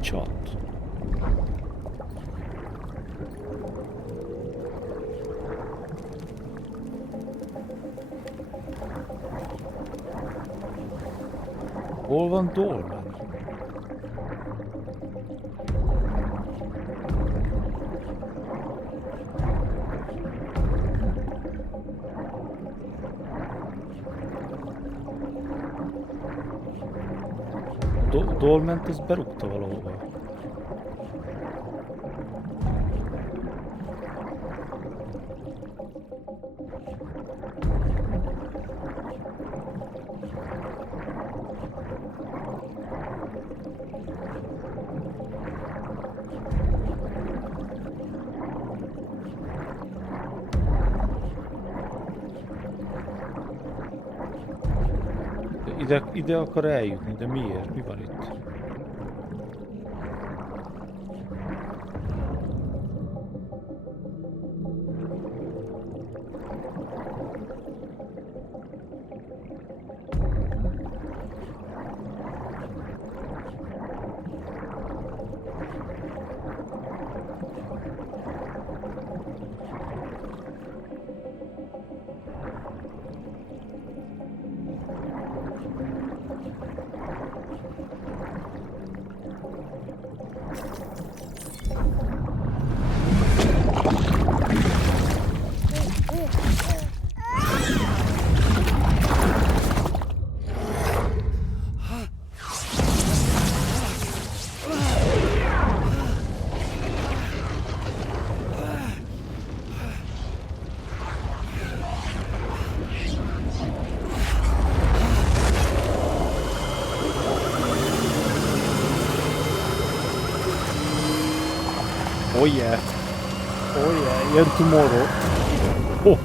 Csat. Hol van Dolman? Dolment az berúgta valahova. Ide akar eljutni, de miért? Mi van itt? Oh yeah. Oh yeah, you're tomorrow. Oh.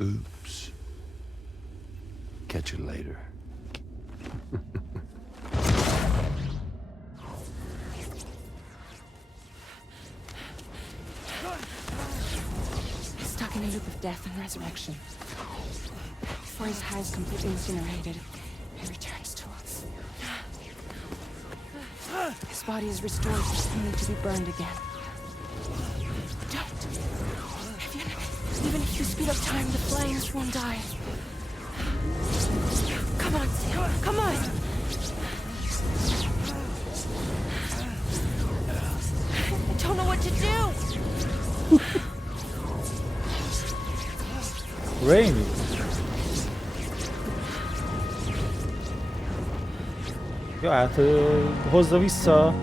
Oops. Catch you later. Stuck in a loop of death and resurrection. Before his hide is completely incinerated, he returns to us. His body is restored, only to be burned again. Don't. Even if you speed up time, the flames won't die. Come on, Sam. Come on. I don't know what to do. Rainy. Jó, hát hozza vissza.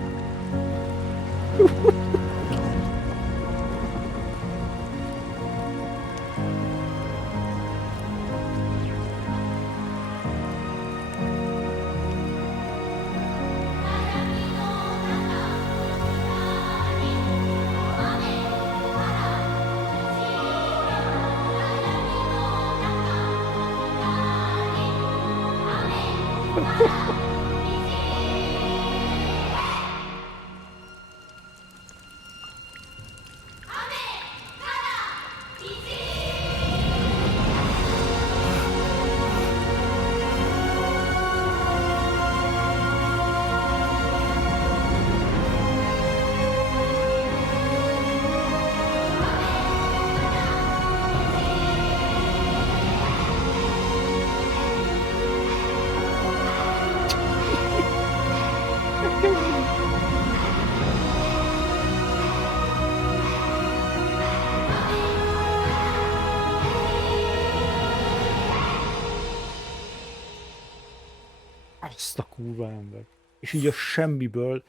Azt a kurva ember. És így a semmiből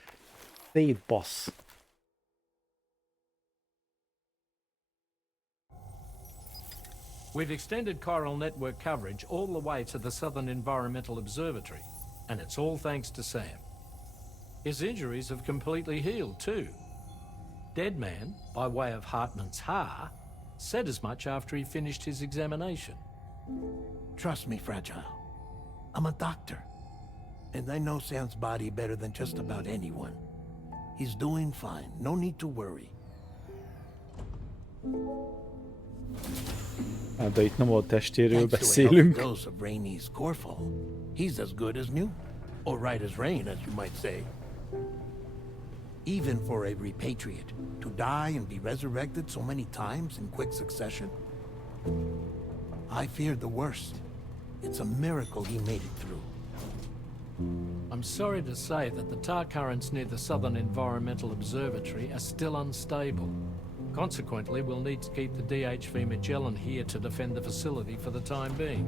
szétbassz. We've extended chiral network coverage all the way to the Southern Environmental Observatory, and it's all thanks to Sam. His injuries have completely healed too. Deadman, by way of Hartman's Ha, said as much after he finished his examination. Trust me, Fragile. I'm a doctor. And I know Sam's body better than just about anyone. He's doing fine. No need to worry. De itt nem a testéről Thanks to a healthy beszélünk. dose of Rainey's Corfol, he's as good as new. Or right as rain, as you might say. Even for a repatriate, to die and be resurrected so many times in quick succession. I feared the worst. It's a miracle he made it through. I'm sorry to say that the tar currents near the Southern Environmental Observatory are still unstable. Consequently, we'll need to keep the DHV Magellan here to defend the facility for the time being.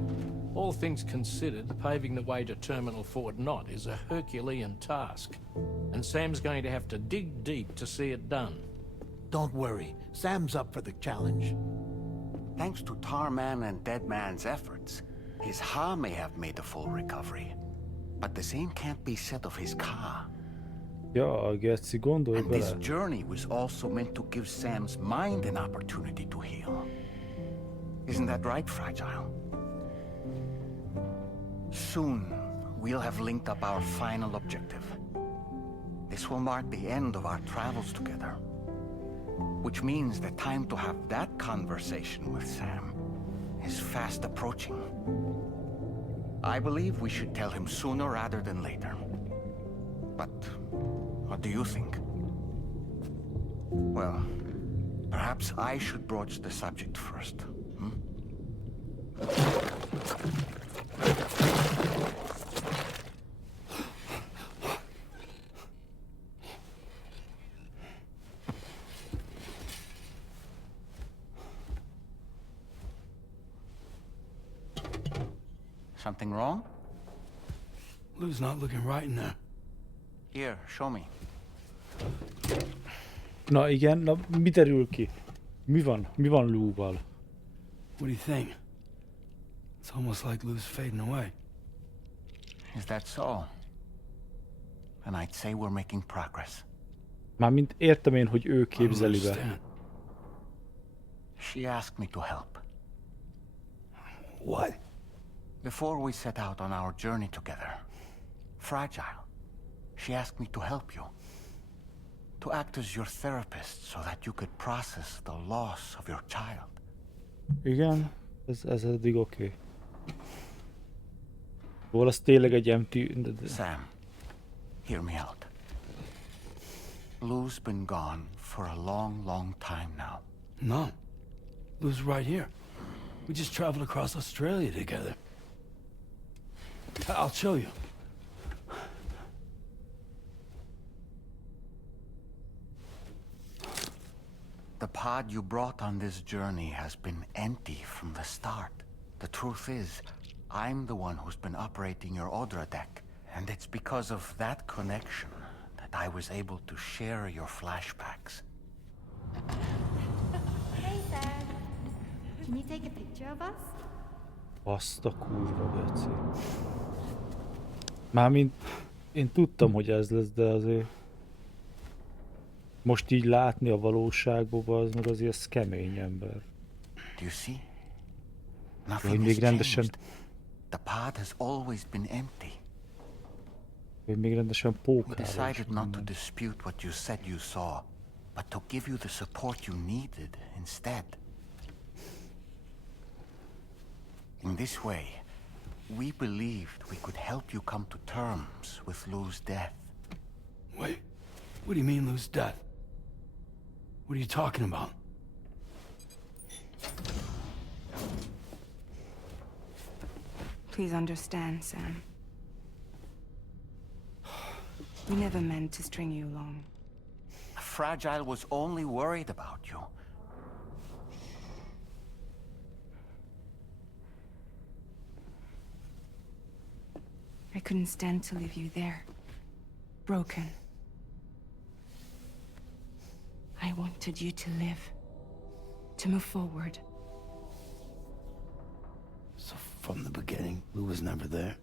All things considered, paving the way to Terminal Fort Knott is a Herculean task, and Sam's going to have to dig deep to see it done. Don't worry, Sam's up for the challenge. Thanks to Tarman and Deadman's efforts, his Ha may have made a full recovery. But the same can't be said of his Ka. Ja, Geci, gondolj And this bele. journey was also meant to give Sam's mind an opportunity to heal. Isn't that right, Fragile? Soon, we'll have linked up our final objective. This will mark the end of our travels together. Which means the time to have that conversation with Sam is fast approaching. I believe we should tell him sooner rather than later. But what do you think? Well, perhaps I should broach the subject first. Something wrong? Lou's not looking right in there. Here, show me. Na igen, na mi derül ki? Mi van? Mi van Lou-val? What do you think? It's almost like Lou's fading away. Is that so? And I'd say we're making progress. Mármint értem én, hogy ő I don't képzeli be. understand. She asked me to help. What? Before we set out on our journey together, Fragile, she asked me to help you. To act as your therapist so that you could process the loss of your child. Igen, ez eddig oké. Hol az tényleg egy empty... Sam, hear me out. Lou's been gone for a long, long time now. No. Lou's right here. We just traveled across Australia together. I'll show you. The pod you brought on this journey has been empty from the start. The truth is, I'm the one who's been operating your Odra deck, and it's because of that connection that I was able to share your flashbacks. Hey, Sam. Can you take a picture of us? Azt a kurva geci. Mármint én tudtam, hogy ez lesz, de azért most így látni a valóságban, az meg azért ez kemény ember. Do you see? Hogy Nothing még has rendesen, changed. The pod has always been empty. hogy még rendesen We pókál. decided not to dispute what you said you saw, but to give you the support you needed instead. In this way, we believed we could help you come to terms with Lou's death. Wait. What do you mean Lou's death? What are you talking about? Please understand, Sam. We never meant to string you along. Fragile was only worried about you. I couldn't stand to leave you there. Broken. I wanted you to live. To move forward. So from the beginning, Lou was never there.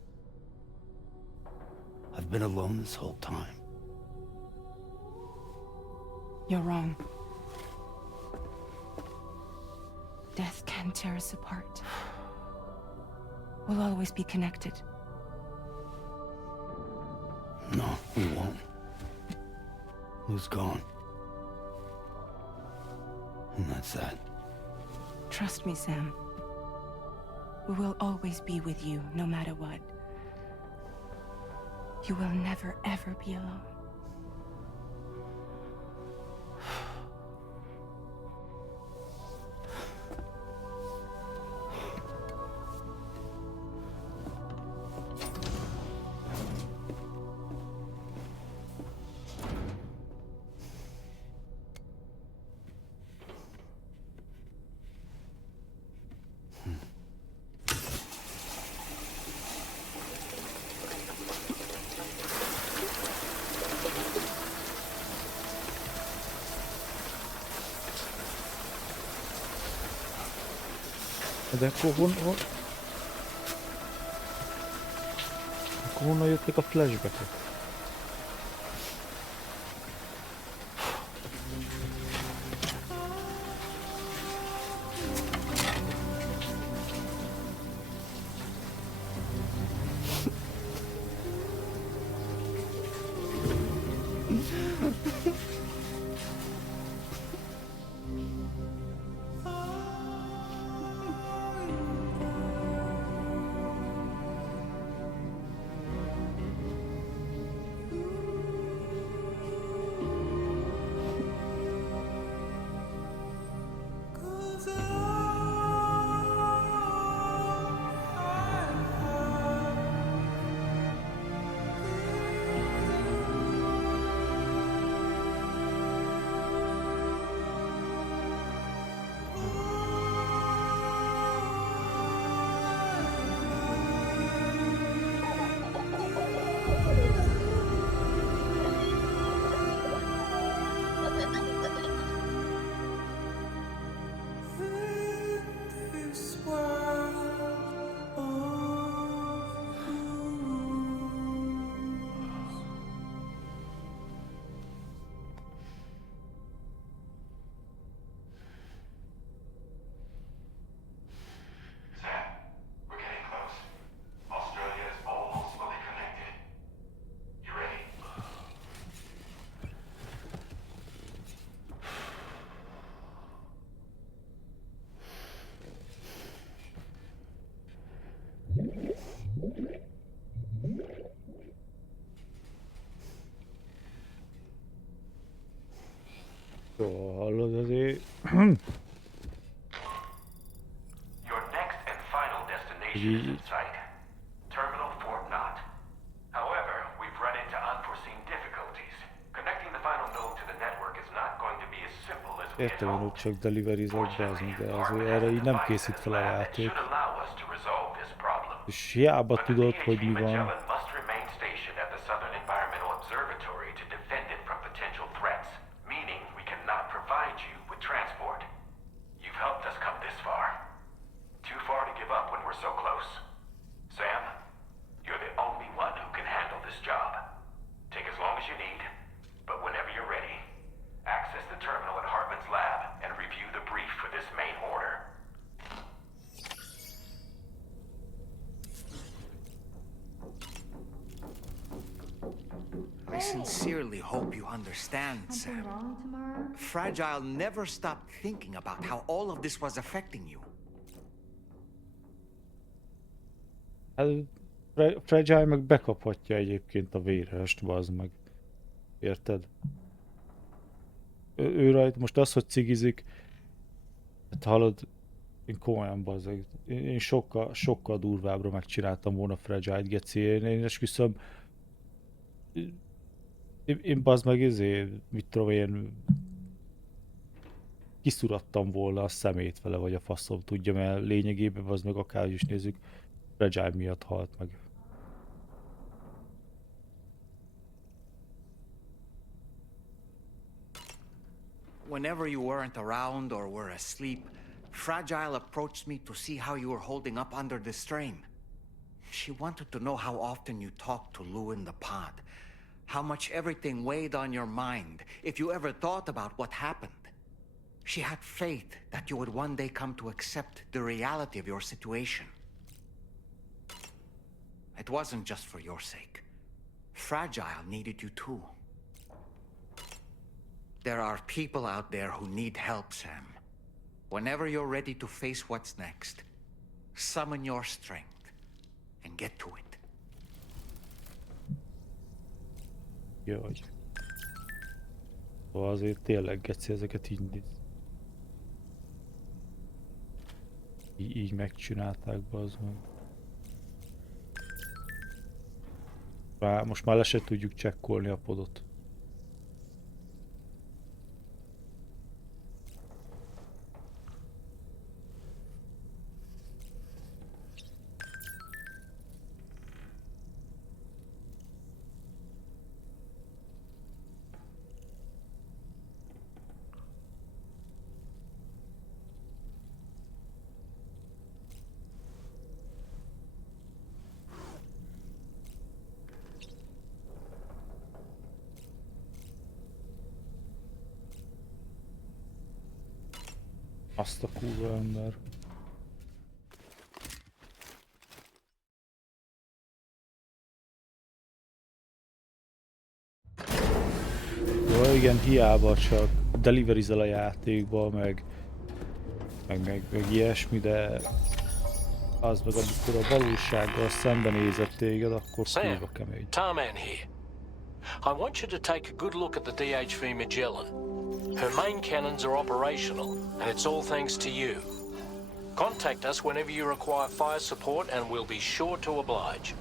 I've been alone this whole time. You're wrong. Death can tear us apart. We'll always be connected. No, we won't. Lou's gone. And that's that. Trust me, Sam. We will always be with you, no matter what. You will never, ever be alone. De akkor akkor honnan jöttek a flashbackek? Jó, hallod azért... Your next and final destination is in sight. Terminal Fort Knott. However, we've run into unforeseen difficulties. Connecting the final node to the network is not going to be as simple as we had Értem én, hogy hoped. csak deliveryzok be az, de azért erre így nem készít fel a játék. Should allow us to resolve this problem. És hiába But the tudod, hogy DHV mi van. Magellan must remain stationed at the Southern Environmental Observatory to defend it from potential threats, meaning we cannot provide you with transport. You've helped us come this far. Too far to give up when we're so close. Sam, you're the only one who can handle this job. Take as long as you need, but whenever you're ready, access the terminal at Hartman's lab and review the brief for this main order. I sincerely hope you understand, Something Sam. wrong tomorrow? Fragile never stopped thinking about how all of this was affecting you. Hát Fragile meg bekaphatja egyébként a vérhest, bazd meg. Érted? Ő rajta most az, hogy cigizik, hát hallod, én komolyan bazzeg. Én sokkal durvábbra megcsináltam volna Fragile-t, geci. Én esküszöm, én bazd meg mit tudom én, kiszurattam volna a szemét vele, vagy a faszom tudja, mert lényegében bazd meg akárhogy is nézzük, Fragile miatt halt meg. Whenever you weren't around or were asleep, Fragile approached me to see how you were holding up under the strain. She wanted to know how often you talked to Lou in the pod, how much everything weighed on your mind, if you ever thought about what happened. She had faith that you would one day come to accept the reality of your situation. It wasn't just for your sake. Fragile needed you too. There are people out there who need help, Sam. Whenever you're ready to face what's next, summon your strength and get to it. Jaj. Szóval azért tényleg geci ezeket így megcsinálták, bazd meg. Most már le se tudjuk csekkolni a podot. Azt a kurva ember. Jó, igen, hiába csak deliverizel a játékba, meg ilyesmi, de az meg amikor a valósággal szembenézett téged, akkor kurva kemény. Tarman here. I want you to take a good look at the DHV Magellan. Her main cannons are operational, and it's all thanks to you. Contact us whenever you require fire support, and we'll be sure to oblige.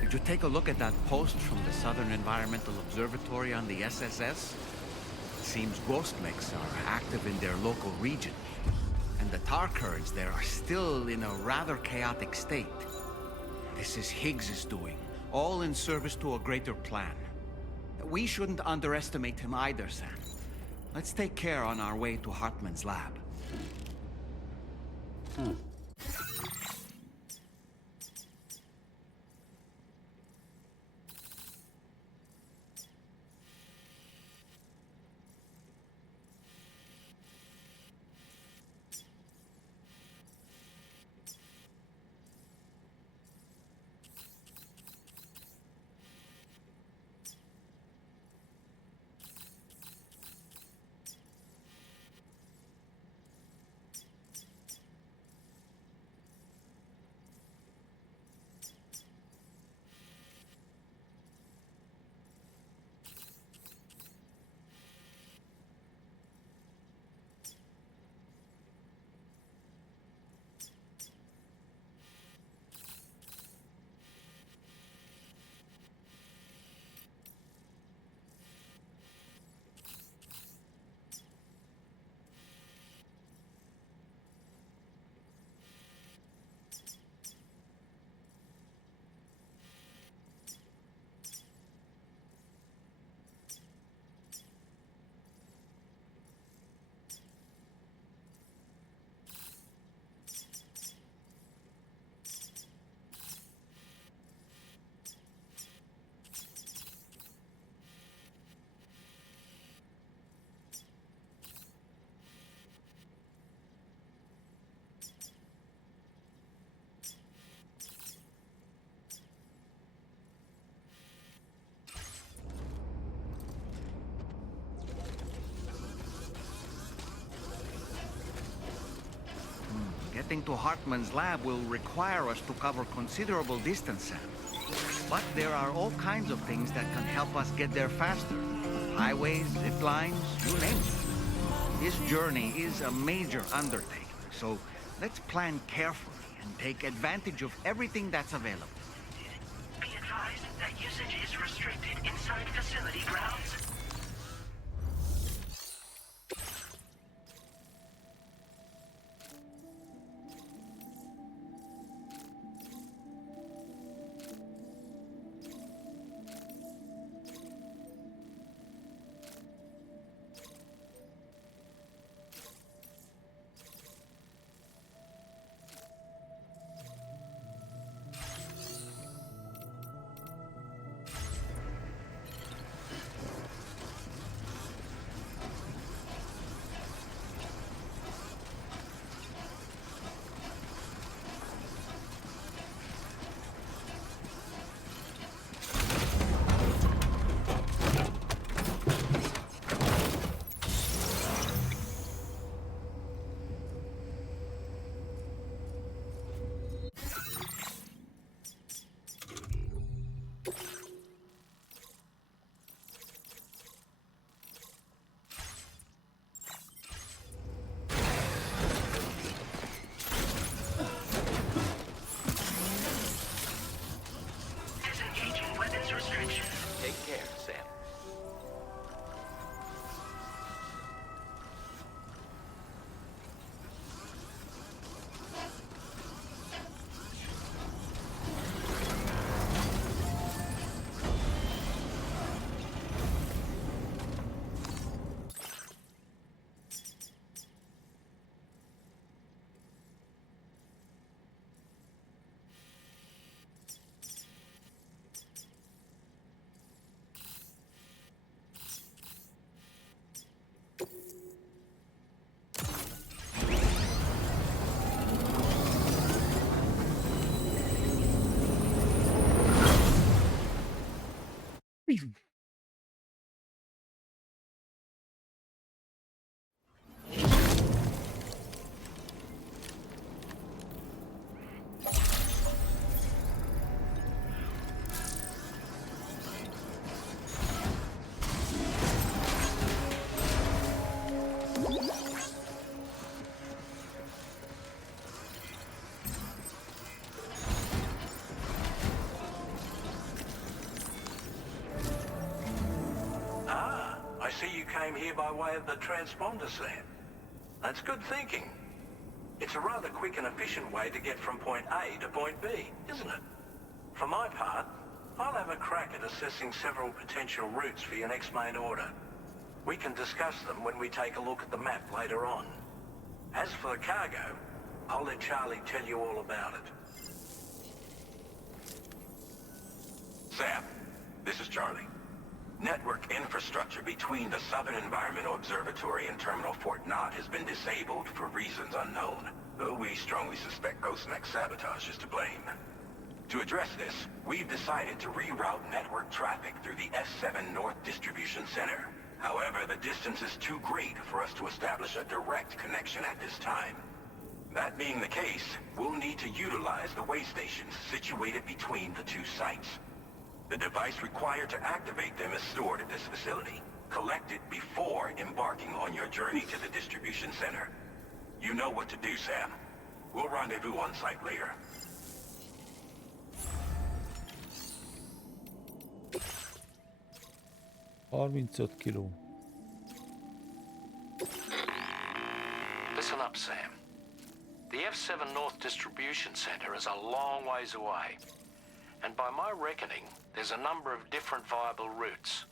Did you take a look at that post from the Southern Environmental Observatory on the SSS? Seems ghost mechs are active in their local region, and the tar currents there are still in a rather chaotic state. This is Higgs's doing, all in service to a greater plan. We shouldn't underestimate him either, Sam. Let's take care on our way to Hartman's lab. Getting to Hartman's lab will require us to cover considerable distance, Sam. But there are all kinds of things that can help us get there faster. Highways, zip lines, you name it. This journey is a major undertaking, so let's plan carefully and take advantage of everything that's available. Be advised that usage is restricted inside facility grounds. came here by way of the transponder, Sam. That's good thinking. It's a rather quick and efficient way to get from point A to point B, isn't it? For my part, I'll have a crack at assessing several potential routes for your next main order. We can discuss them when we take a look at the map later on. As for the cargo, I'll let Charlie tell you all about it. Sam, this is Charlie. Network infrastructure between the Southern Environmental Observatory and Terminal Fort Knott has been disabled for reasons unknown, though we strongly suspect Ghostneck's sabotage is to blame. To address this, we've decided to reroute network traffic through the S7 North Distribution Center. However, the distance is too great for us to establish a direct connection at this time. That being the case, we'll need to utilize the way stations situated between the two sites. The device required to activate them is stored at this facility. Collect it before embarking on your journey to the distribution center. You know what to do, Sam. We'll rendezvous on site later. 35 kiló. Listen up, Sam. The F7 North Distribution Center is a long ways away. And by my reckoning, there's a number of different viable routes.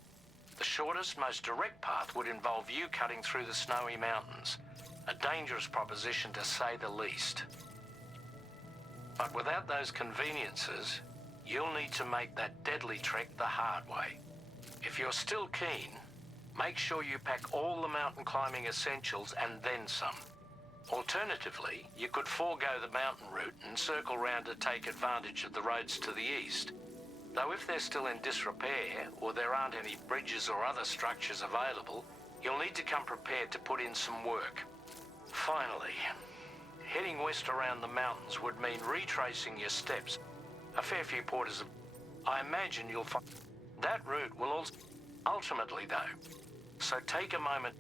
The shortest, most direct path would involve you cutting through the snowy mountains. A dangerous proposition to say the least. But without those conveniences, you'll need to make that deadly trek the hard way. If you're still keen, make sure you pack all the mountain climbing essentials and then some. Alternatively, you could forego the mountain route and circle round to take advantage of the roads to the east. Though if they're still in disrepair, or there aren't any bridges or other structures available, you'll need to come prepared to put in some work. Finally, heading west around the mountains would mean retracing your steps. A fair few porters of... I imagine you'll find... That route will also... Ultimately, though. So take a moment...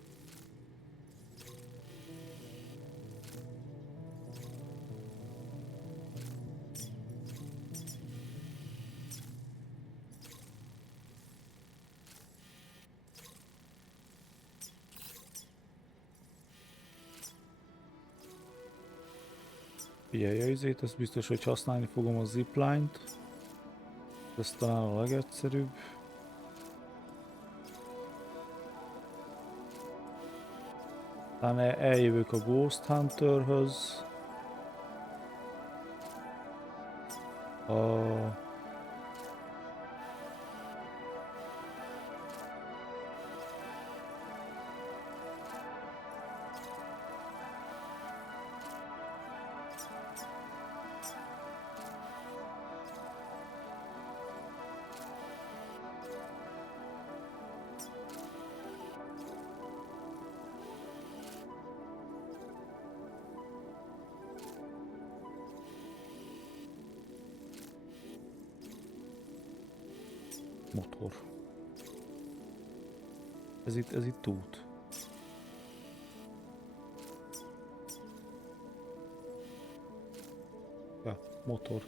Figyelj, a izét, az biztos, hogy használni fogom a zipline-t. Ez talán a legegyszerűbb. Talán eljövök a Ghost Hunterhöz. Motor. Ez itt út. Ja, motor.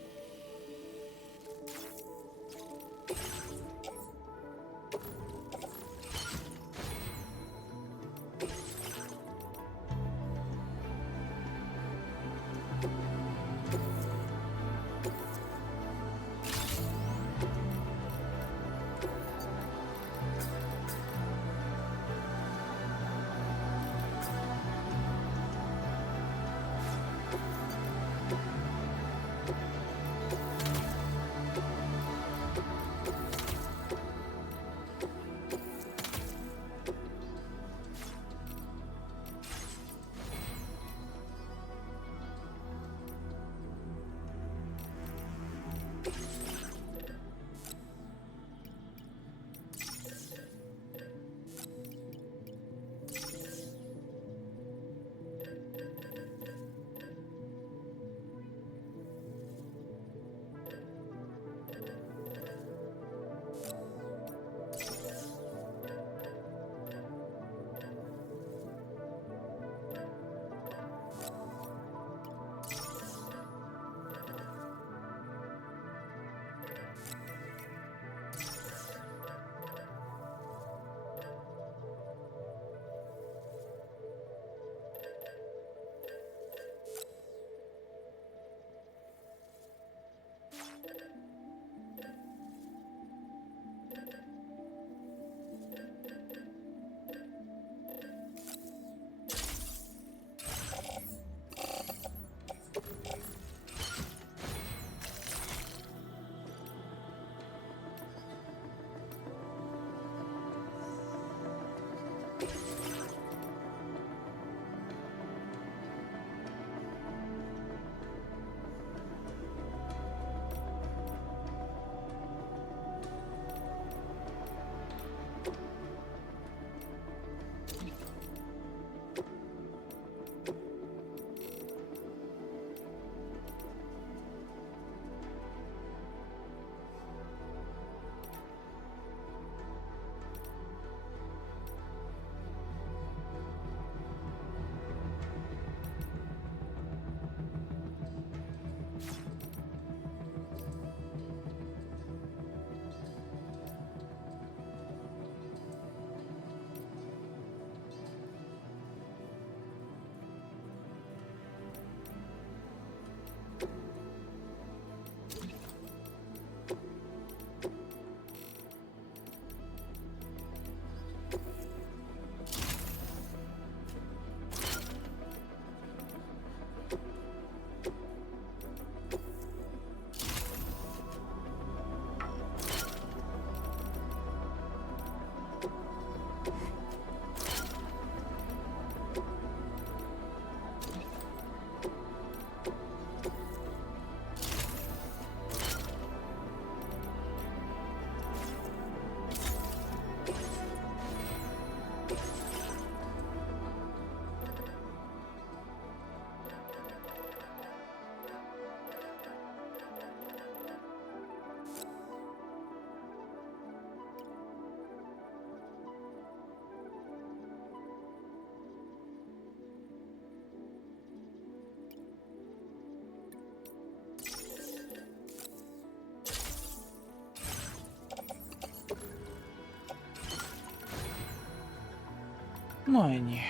Na ennyi.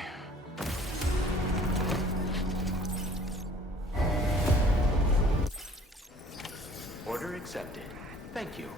Order accepted. Thank you.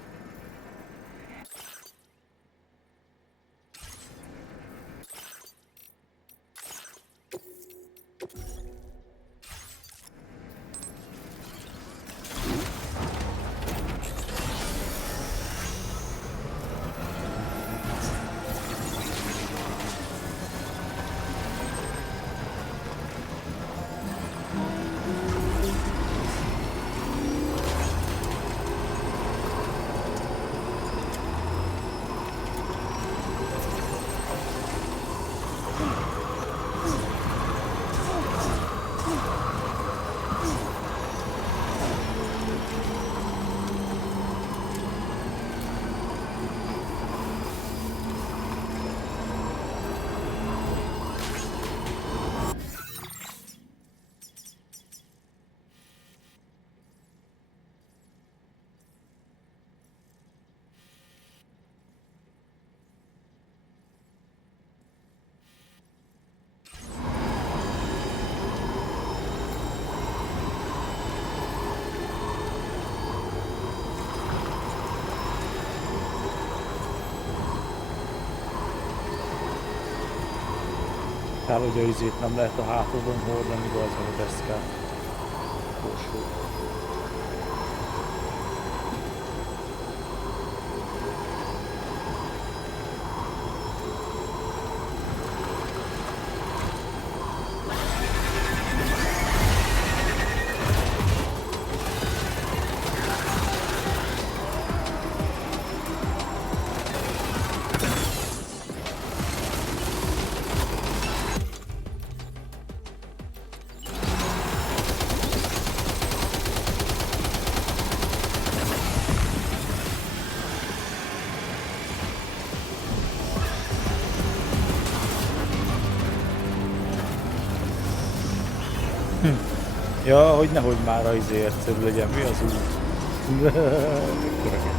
Kár, hogy a izét nem lehet a hátadon hordani, de az van a deszkát. Korsó. Ja, hogy nehogy már a izé egyszerű legyen, mi az út? Mekkora geci.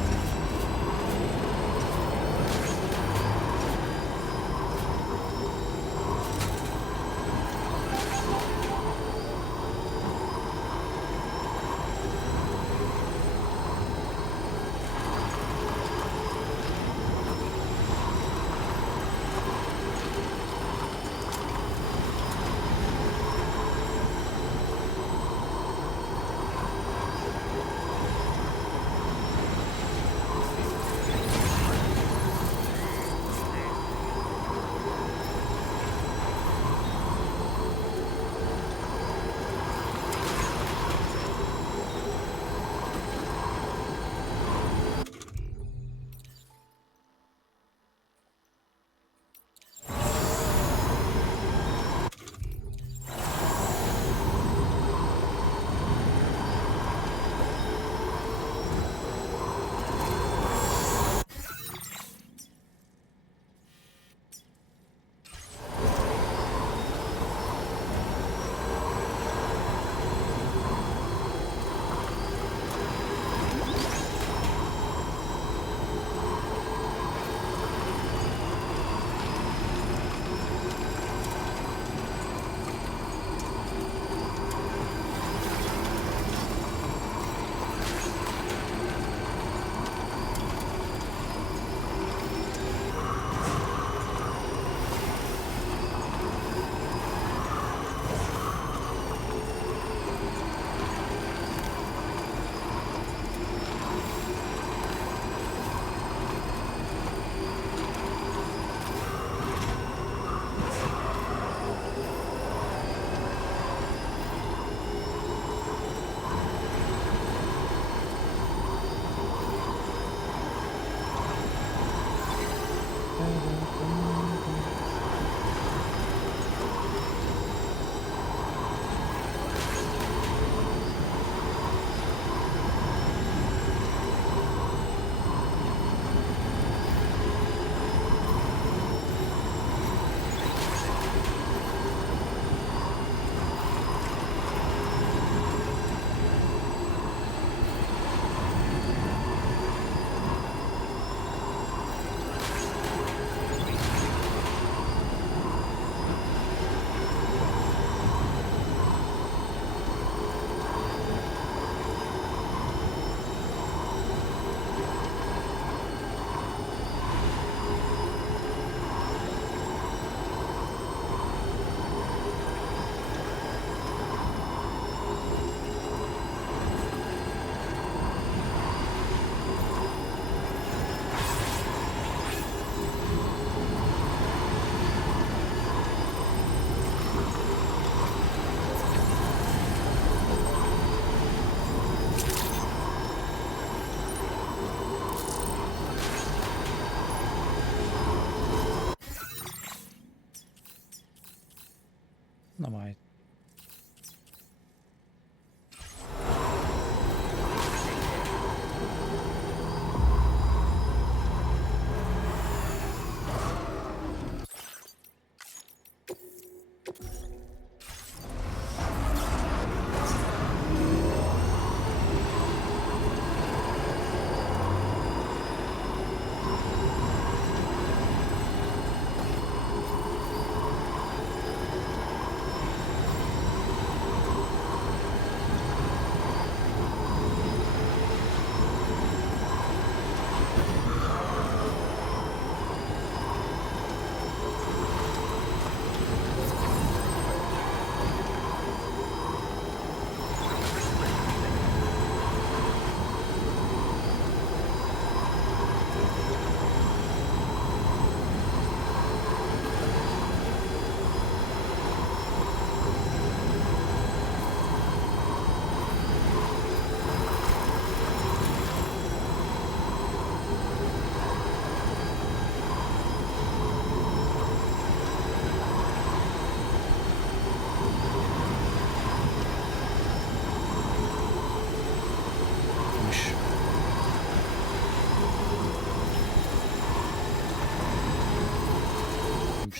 Na majd.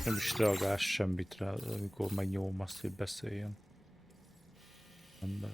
Nem is reagál semmit rá, amikor megnyomom azt, hogy beszéljen. Ember.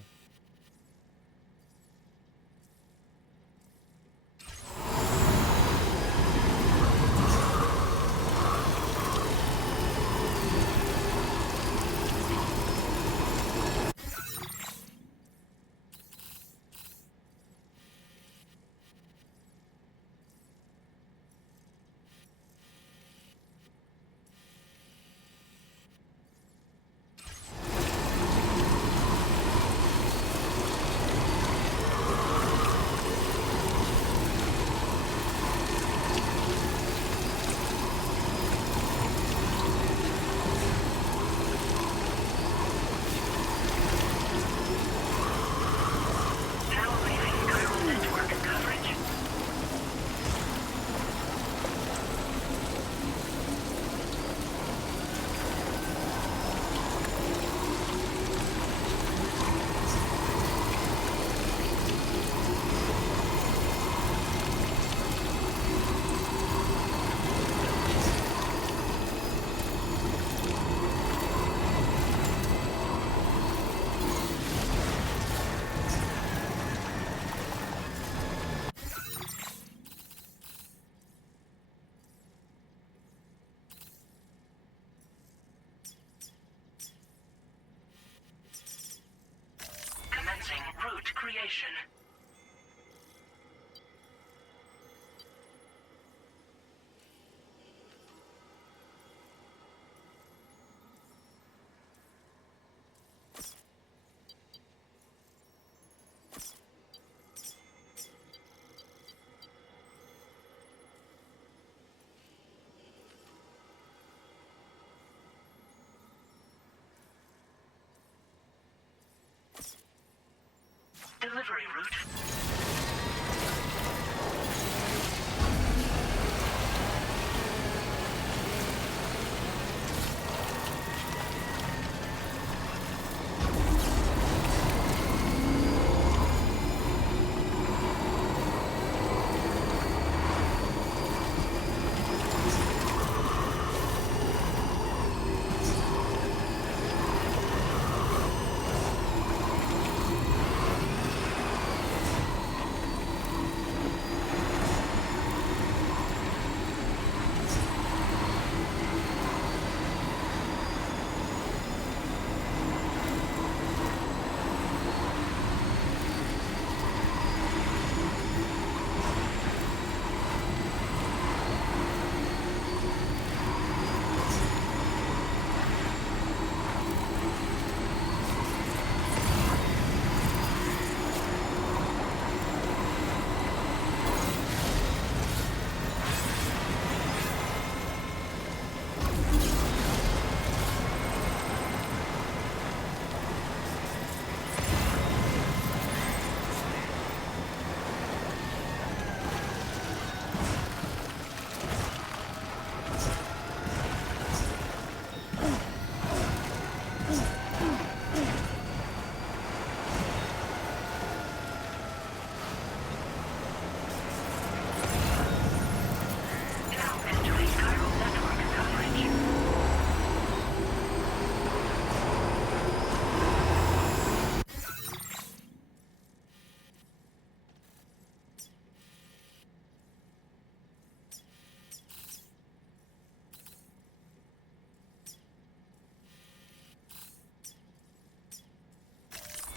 Commencing route creation. Delivery route.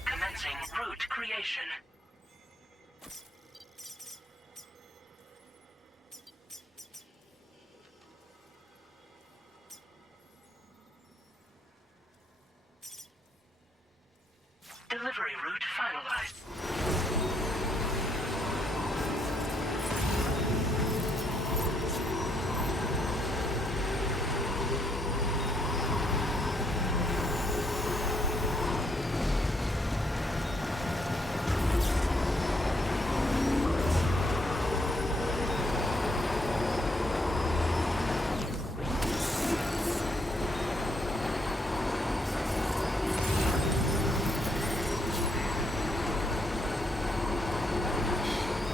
Commencing route creation. Delivery route finalized.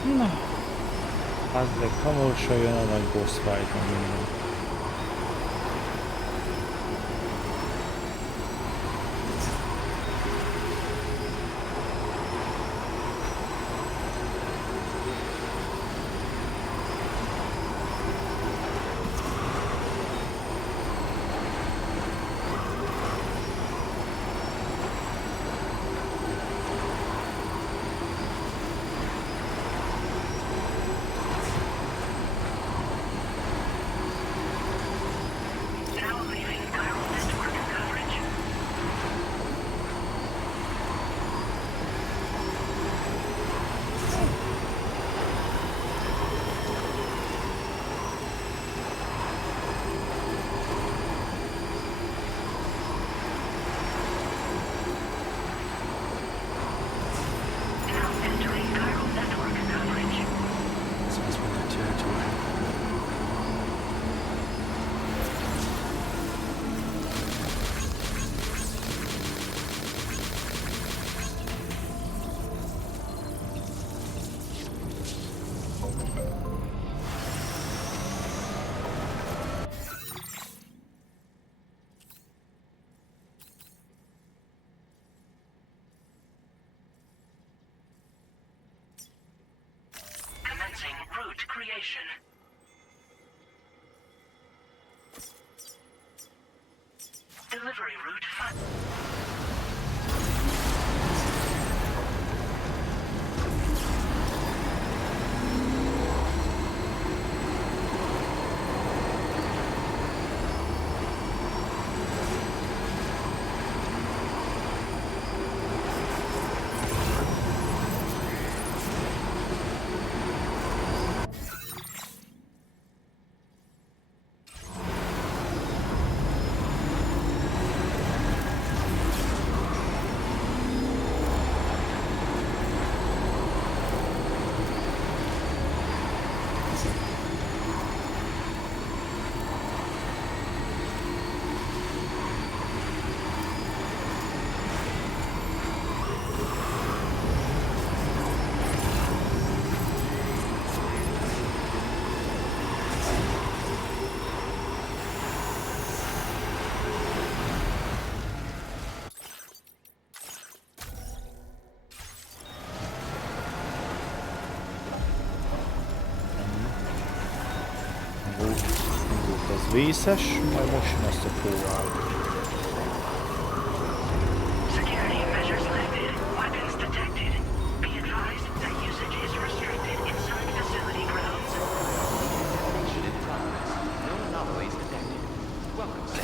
Na. Azzal hamarosan jön a nagy boss fight, minden. Route creation. Delivery route Az vészes, majd most jön azt a próbál. Security measures lifted. Weapons detected. Be advised that usage is restricted inside facility grounds. Mission in progress. No anomalies detected. Welcome, sir.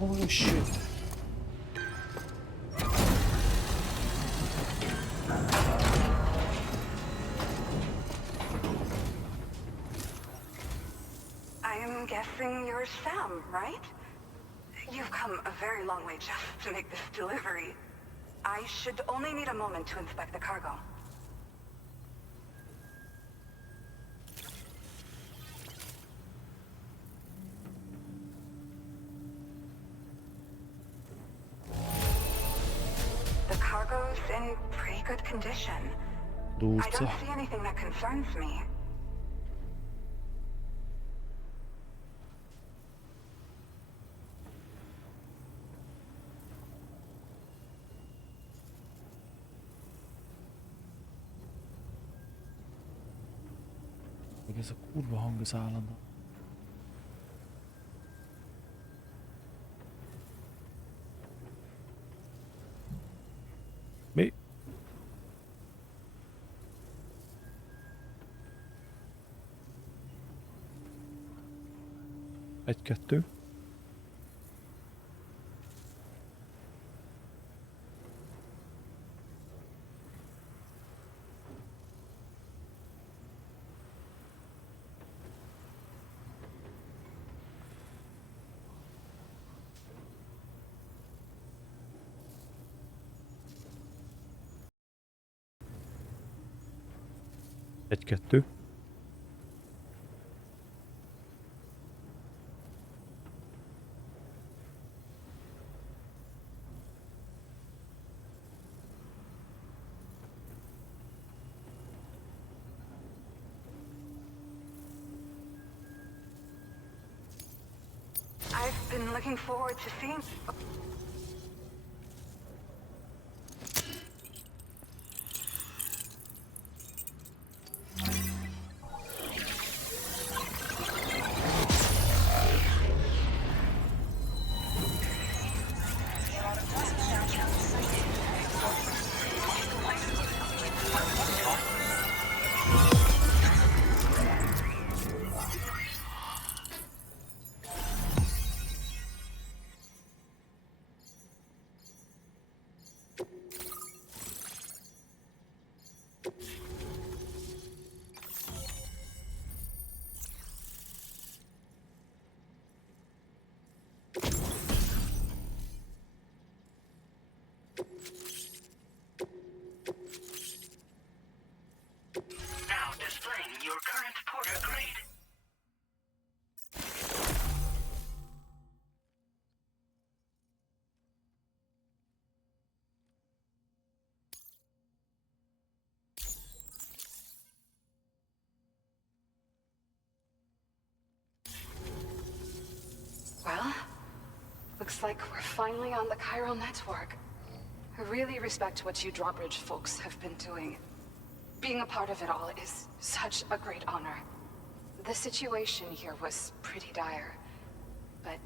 Holy shit. I'm guessing you're Sam, right? You've come a very long way just to make this delivery. I should only need a moment to inspect the cargo. The cargo's in pretty good condition. I Durca. don't see anything that concerns me. Meg ez a kurva hang az állandó. Mi? Egy-kettő. Egy-kettő. I've been looking forward to seeing... Now displaying your current porter grade. Well, looks like we're finally on the chiral network. I really respect what you drawbridge folks have been doing. Being a part of it all is such a great honor. The situation here was pretty dire, but...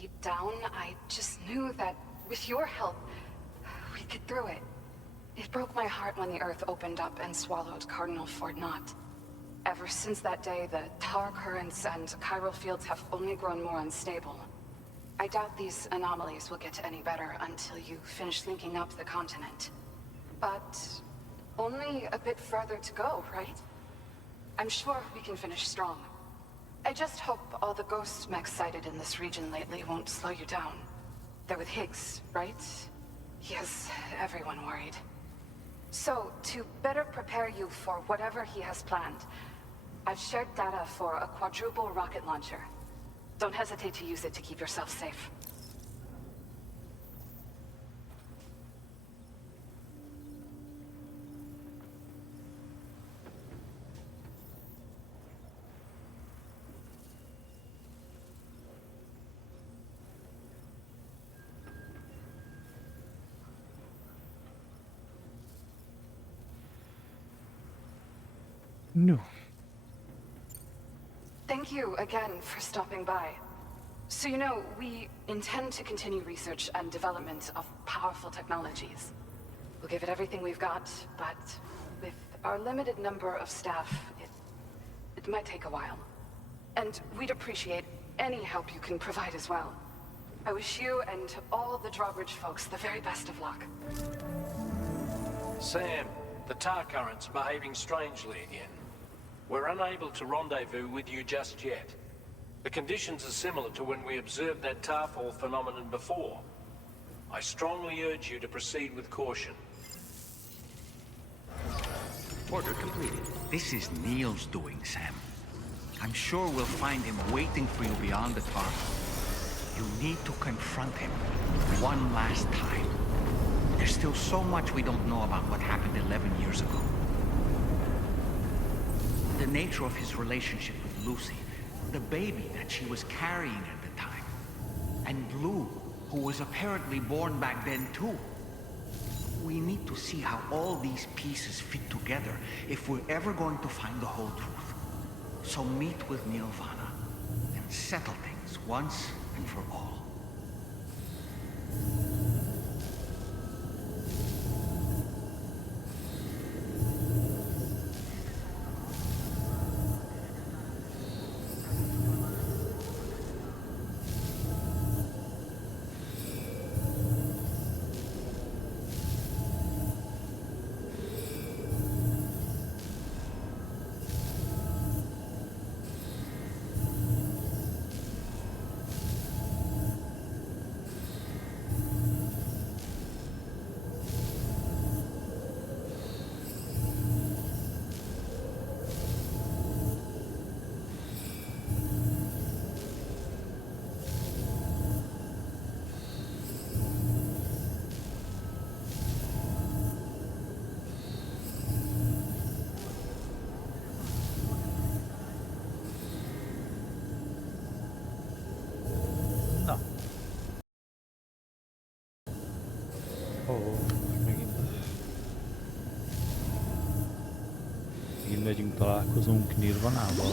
deep down, I just knew that with your help, we'd get through it. It broke my heart when the Earth opened up and swallowed Cardinal Fort Knott. Ever since that day, the tar currents and chiral fields have only grown more unstable. I doubt these anomalies will get any better until you finish linking up the continent. But only a bit further to go, right? I'm sure we can finish strong. I just hope all the ghost mechs sighted in this region lately won't slow you down. They're with Higgs, right? He has everyone worried. So, to better prepare you for whatever he has planned, I've shared data for a quadruple rocket launcher. Don't hesitate to use it to keep yourself safe. No. Thank you again for stopping by. So you know, we intend to continue research and development of powerful technologies. We'll give it everything we've got, but with our limited number of staff, it might take a while. And we'd appreciate any help you can provide as well. I wish you and all the Drawbridge folks the very best of luck. Sam, the tar current's behaving strangely again. We're unable to rendezvous with you just yet. The conditions are similar to when we observed that tarfall phenomenon before. I strongly urge you to proceed with caution. Order completed. This is Neil's doing, Sam. I'm sure we'll find him waiting for you beyond the tar. You need to confront him one last time. There's still so much we don't know about what happened 11 years ago. The nature of his relationship with Lucy, the baby that she was carrying at the time, and Blue, who was apparently born back then too. We need to see how all these pieces fit together if we're ever going to find the whole truth. So meet with Nirvana and settle things once and for all. Megint megyünk, találkozunk Nirvanával.